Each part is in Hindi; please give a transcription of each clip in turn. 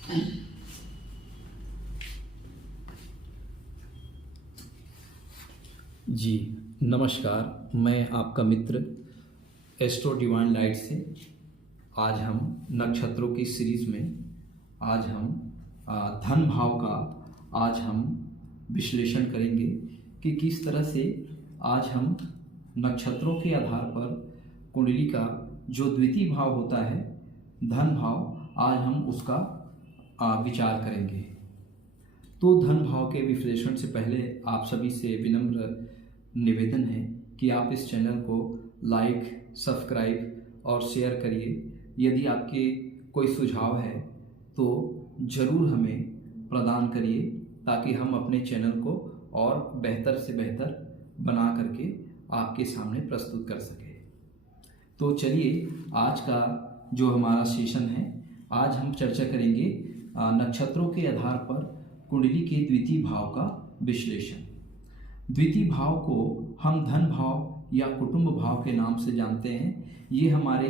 जी नमस्कार, मैं आपका मित्र एस्ट्रो डिवाइन लाइट से। आज हम नक्षत्रों की सीरीज में आज हम धन भाव का आज हम विश्लेषण करेंगे कि किस तरह से आज हम नक्षत्रों के आधार पर कुंडली का जो द्वितीय भाव होता है धन भाव, आज हम उसका विचार करेंगे। तो धन भाव के विश्लेषण से पहले आप सभी से विनम्र निवेदन है कि आप इस चैनल को लाइक, सब्सक्राइब और शेयर करिए। यदि आपके कोई सुझाव है तो ज़रूर हमें प्रदान करिए ताकि हम अपने चैनल को और बेहतर से बेहतर बना करके आपके सामने प्रस्तुत कर सकें। तो चलिए, आज का जो हमारा सेशन है, आज हम चर्चा करेंगे नक्षत्रों के आधार पर कुंडली के द्वितीय भाव का विश्लेषण। द्वितीय भाव को हम धन भाव या कुटुंब भाव के नाम से जानते हैं। ये हमारे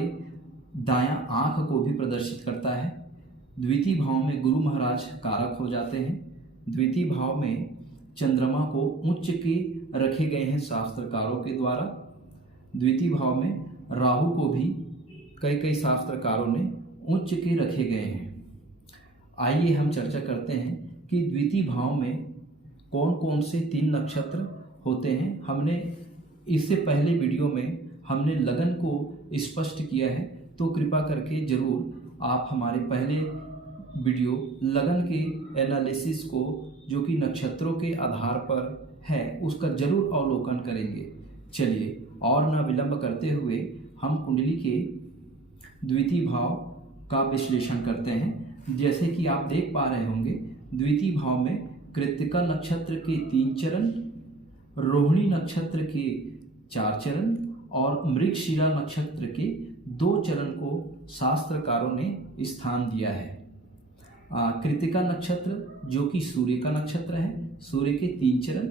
दायां आंख को भी प्रदर्शित करता है। द्वितीय भाव में गुरु महाराज कारक हो जाते हैं। द्वितीय भाव में चंद्रमा को उच्च के रखे गए हैं शास्त्रकारों के द्वारा। द्वितीय भाव में राहु को भी कई शास्त्रकारों ने उच्च के रखे गए हैं। आइए हम चर्चा करते हैं कि द्वितीय भाव में कौन कौन से 3 नक्षत्र होते हैं। हमने इससे पहले वीडियो में हमने लगन को स्पष्ट किया है, तो कृपा करके ज़रूर आप हमारे पहले वीडियो लगन के एनालिसिस को, जो कि नक्षत्रों के आधार पर है, उसका जरूर अवलोकन करेंगे। चलिए, और न विलंब करते हुए हम कुंडली के द्वितीय भाव का विश्लेषण करते हैं। जैसे कि आप देख पा रहे होंगे, द्वितीय भाव में कृत्तिका नक्षत्र के 3 चरण, रोहिणी नक्षत्र के 4 चरण और मृगशिरा नक्षत्र के 2 चरण को शास्त्रकारों ने स्थान दिया है। कृत्तिका नक्षत्र जो कि सूर्य का नक्षत्र है, सूर्य के 3 चरण।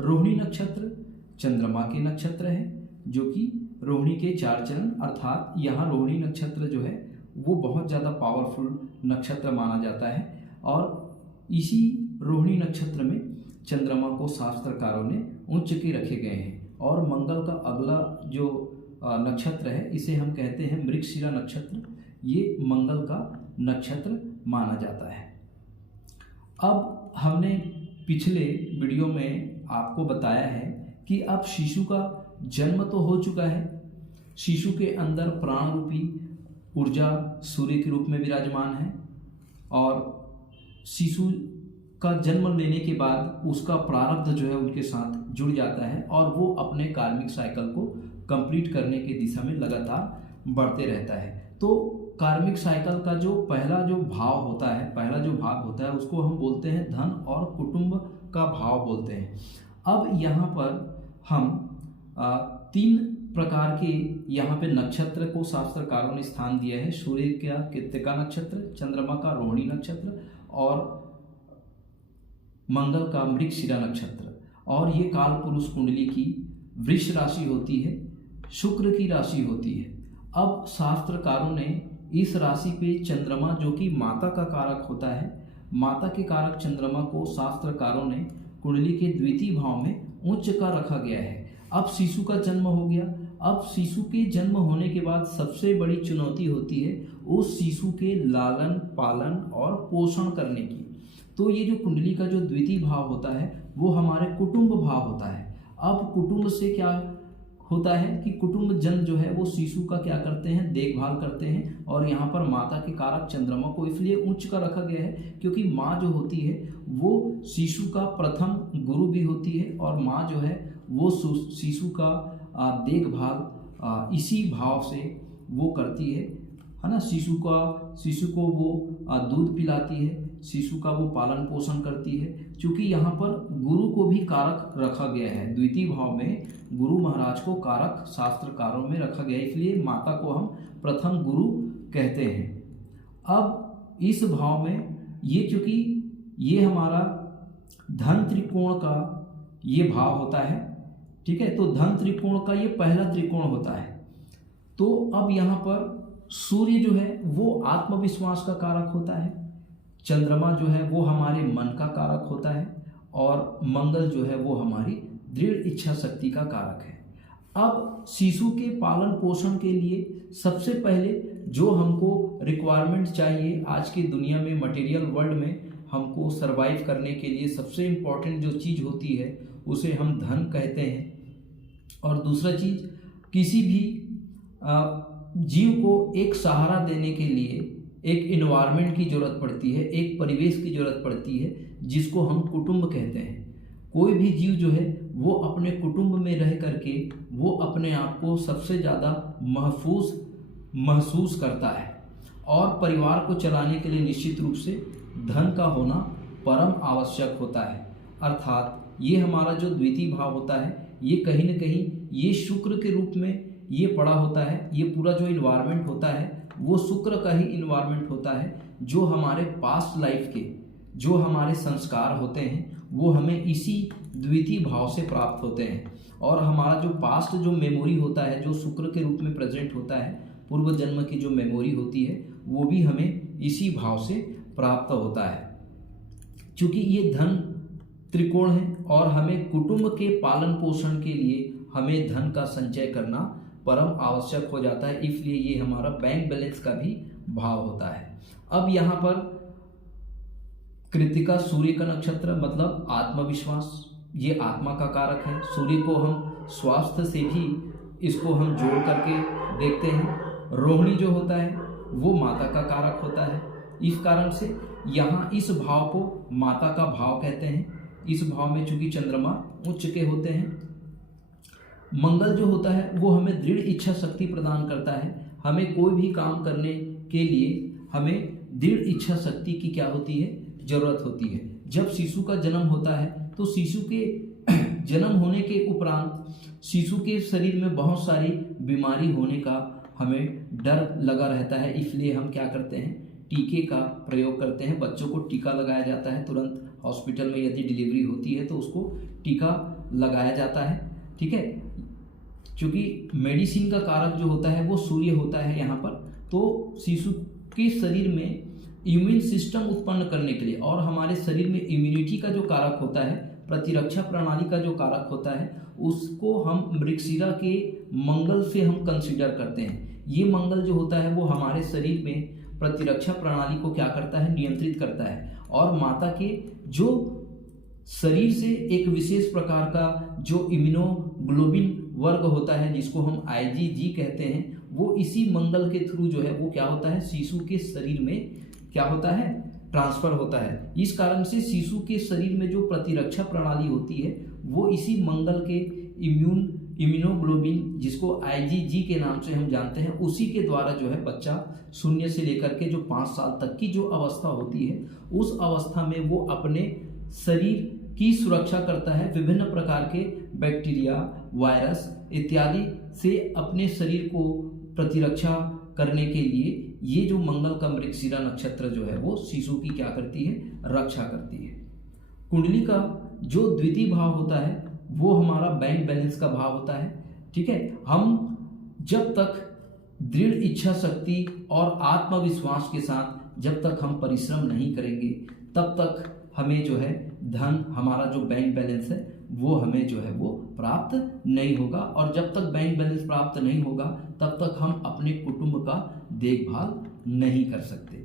रोहिणी नक्षत्र चंद्रमा के नक्षत्र है, जो कि रोहिणी के 4 चरण, अर्थात यहाँ रोहिणी नक्षत्र जो है वो बहुत ज़्यादा पावरफुल नक्षत्र माना जाता है। और इसी रोहिणी नक्षत्र में चंद्रमा को शास्त्रकारों ने उच्च के रखे गए हैं। और मंगल का अगला जो नक्षत्र है, इसे हम कहते हैं मृगशिरा नक्षत्र। ये मंगल का नक्षत्र माना जाता है। अब हमने पिछले वीडियो में आपको बताया है कि अब शिशु का जन्म तो हो चुका है। शिशु के अंदर प्राण रूपी ऊर्जा सूर्य के रूप में विराजमान है और शिशु का जन्म लेने के बाद उसका प्रारब्ध जो है उनके साथ जुड़ जाता है और वो अपने कार्मिक साइकिल को कंप्लीट करने की दिशा में लगातार बढ़ते रहता है। तो कार्मिक साइकिल का जो पहला जो भाव होता है, पहला जो भाग होता है, उसको हम बोलते हैं धन और कुटुंब का भाव बोलते हैं। अब यहाँ पर हम 3 प्रकार के यहाँ पे नक्षत्र को शास्त्रकारों ने स्थान दिया है। सूर्य का कृत्तिका नक्षत्र, चंद्रमा का रोहिणी नक्षत्र और मंगल का मृगशिरा नक्षत्र। और ये काल पुरुष कुंडली की वृष राशि होती है, शुक्र की राशि होती है। अब शास्त्रकारों ने इस राशि पे चंद्रमा, जो कि माता का कारक होता है, माता के कारक चंद्रमा को शास्त्रकारों ने कुंडली के द्वितीय भाव में उच्च का रखा गया है। अब शिशु का जन्म हो गया। अब शिशु के जन्म होने के बाद सबसे बड़ी चुनौती होती है उस शिशु के लालन पालन और पोषण करने की। तो ये जो कुंडली का जो द्वितीय भाव होता है वो हमारे कुटुंब भाव होता है। अब कुटुंब से क्या होता है कि कुटुंब जन जो है वो शिशु का क्या करते हैं, देखभाल करते हैं। और यहाँ पर माता के कारक चंद्रमा को इसलिए उच्च का रखा गया है क्योंकि माँ जो होती है वो शिशु का प्रथम गुरु भी होती है और माँ जो है वो शिशु का देखभाल इसी भाव से वो करती है ना। शिशु को वो दूध पिलाती है, शिशु का वो पालन पोषण करती है। क्योंकि यहाँ पर गुरु को भी कारक रखा गया है, द्वितीय भाव में गुरु महाराज को कारक शास्त्रकारों में रखा गया है, इसलिए माता को हम प्रथम गुरु कहते हैं। अब इस भाव में ये, क्योंकि ये हमारा धन त्रिकोण का ये भाव होता है, ठीक है। तो धन त्रिकोण का ये पहला त्रिकोण होता है। तो अब यहाँ पर सूर्य जो है वो आत्मविश्वास का कारक होता है, चंद्रमा जो है वो हमारे मन का कारक होता है और मंगल जो है वो हमारी दृढ़ इच्छा शक्ति का कारक है। अब शिशु के पालन पोषण के लिए सबसे पहले जो हमको रिक्वायरमेंट चाहिए आज की दुनिया में, मटेरियल वर्ल्ड में हमको सरवाइव करने के लिए सबसे इम्पोर्टेंट जो चीज़ होती है उसे हम धन कहते हैं। और दूसरा चीज़, किसी भी जीव को एक सहारा देने के लिए एक इन्वायरमेंट की ज़रूरत पड़ती है, एक परिवेश की ज़रूरत पड़ती है जिसको हम कुटुंब कहते हैं। कोई भी जीव जो है वो अपने कुटुंब में रह करके वो अपने आप को सबसे ज़्यादा महसूस करता है। और परिवार को चलाने के लिए निश्चित रूप से धन का होना परम आवश्यक होता है। अर्थात ये हमारा जो द्वितीय भाव होता है ये कहीं न कहीं ये शुक्र के रूप में ये पड़ा होता है। ये पूरा जो इन्वायरमेंट होता है वो शुक्र का ही इन्वायरमेंट होता है, जो हमारे पास्ट लाइफ के जो हमारे संस्कार होते हैं वो हमें इसी द्वितीय भाव से प्राप्त होते हैं। और हमारा जो पास्ट जो मेमोरी होता है जो शुक्र के रूप में प्रेजेंट होता है, पूर्व जन्म की जो मेमोरी होती है वो भी हमें इसी भाव से प्राप्त होता है। क्योंकि ये धन त्रिकोण है और हमें कुटुंब के पालन पोषण के लिए हमें धन का संचय करना परम आवश्यक हो जाता है, इसलिए ये हमारा बैंक बैलेंस का भी भाव होता है। अब यहाँ पर कृत्तिका सूर्य का नक्षत्र मतलब आत्मविश्वास, ये आत्मा का कारक है। सूर्य को हम स्वास्थ्य से भी इसको हम जोड़ करके देखते हैं। रोहिणी जो होता है वो माता का कारक होता है, इस कारण से यहाँ इस भाव को माता का भाव कहते हैं। इस भाव में चूंकि चंद्रमा उच्च के होते हैं। मंगल जो होता है वो हमें दृढ़ इच्छा शक्ति प्रदान करता है। हमें कोई भी काम करने के लिए हमें दृढ़ इच्छा शक्ति की क्या होती है, जरूरत होती है। जब शिशु का जन्म होता है तो शिशु के जन्म होने के उपरांत शिशु के शरीर में बहुत सारी बीमारी होने का हमें डर लगा रहता है, इसलिए हम क्या करते हैं, टीके का प्रयोग करते हैं। बच्चों को टीका लगाया जाता है तुरंत हॉस्पिटल में, यदि डिलीवरी होती है तो उसको टीका लगाया जाता है। ठीक है, क्योंकि मेडिसिन का कारक जो होता है वो सूर्य होता है यहाँ पर। तो शिशु के शरीर में इम्यून सिस्टम उत्पन्न करने के लिए और हमारे शरीर में इम्यूनिटी का जो कारक होता है, प्रतिरक्षा प्रणाली का जो कारक होता है, उसको हम मृगशिरा के मंगल से हम कंसीडर करते हैं। ये मंगल जो होता है वो हमारे शरीर में प्रतिरक्षा प्रणाली को क्या करता है, नियंत्रित करता है। और माता के जो शरीर से एक विशेष प्रकार का जो इम्यूनोग्लोबिन वर्ग होता है जिसको हम IgG कहते हैं, वो इसी मंगल के थ्रू जो है वो क्या होता है, शिशु के शरीर में क्या होता है, ट्रांसफर होता है। इस कारण से शिशु के शरीर में जो प्रतिरक्षा प्रणाली होती है वो इसी मंगल के इम्यूनोग्लोबिन जिसको IgG के नाम से हम जानते हैं, उसी के द्वारा जो है बच्चा 0 से लेकर के जो 5 साल तक की जो अवस्था होती है उस अवस्था में वो अपने शरीर की सुरक्षा करता है। विभिन्न प्रकार के बैक्टीरिया, वायरस इत्यादि से अपने शरीर को प्रतिरक्षा करने के लिए ये जो मंगल का मृगशिरा नक्षत्र जो है वो शिशु की क्या करती है, रक्षा करती है। कुंडली का जो द्वितीय भाव होता है वो हमारा बैंक बैलेंस का भाव होता है। ठीक है, हम जब तक दृढ़ इच्छा शक्ति और आत्मविश्वास के साथ जब तक हम परिश्रम नहीं करेंगे तब तक हमें जो है धन, हमारा जो बैंक बैलेंस है वो हमें जो है वो प्राप्त नहीं होगा। और जब तक बैंक बैलेंस प्राप्त नहीं होगा तब तक हम अपने कुटुंब का देखभाल नहीं कर सकते।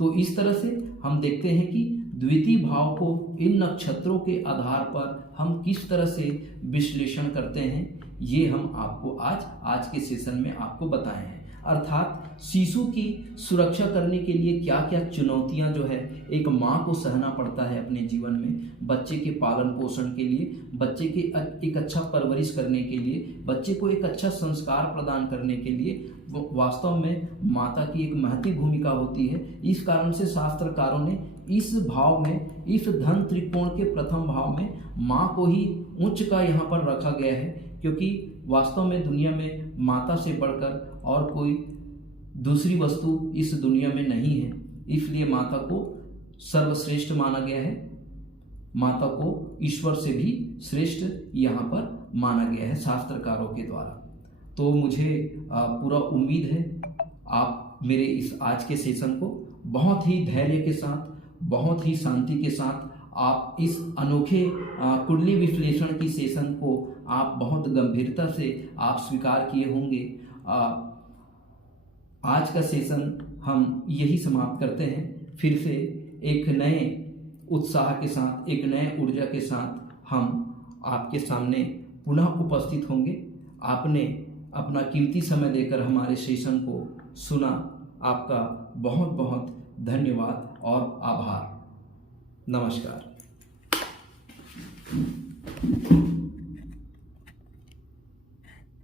तो इस तरह से हम देखते हैं कि द्वितीय भाव को इन नक्षत्रों के आधार पर हम किस तरह से विश्लेषण करते हैं, ये हम आपको आज के सेशन में आपको बताए हैं। अर्थात शिशु की सुरक्षा करने के लिए क्या क्या चुनौतियां जो है एक माँ को सहना पड़ता है अपने जीवन में, बच्चे के पालन पोषण के लिए, बच्चे के एक अच्छा परवरिश करने के लिए, बच्चे को एक अच्छा संस्कार प्रदान करने के लिए वास्तव में माता की एक महत्वपूर्ण भूमिका होती है। इस कारण से शास्त्रकारों ने इस भाव में, इस धन त्रिकोण के प्रथम भाव में माँ को ही उच्च का यहाँ पर रखा गया है, क्योंकि वास्तव में दुनिया में माता से बढ़कर और कोई दूसरी वस्तु इस दुनिया में नहीं है, इसलिए माता को सर्वश्रेष्ठ माना गया है। माता को ईश्वर से भी श्रेष्ठ यहाँ पर माना गया है शास्त्रकारों के द्वारा। तो मुझे पूरा उम्मीद है आप मेरे इस आज के सेशन को बहुत ही धैर्य के साथ, बहुत ही शांति के साथ आप इस अनोखे कुंडली विश्लेषण की सेशन को आप बहुत गंभीरता से आप स्वीकार किए होंगे। आज का सेशन हम यही समाप्त करते हैं। फिर से एक नए उत्साह के साथ, एक नए ऊर्जा के साथ हम आपके सामने पुनः उपस्थित होंगे। आपने अपना कीमती समय देकर हमारे सेशन को सुना, आपका बहुत बहुत धन्यवाद और आभार। नमस्कार।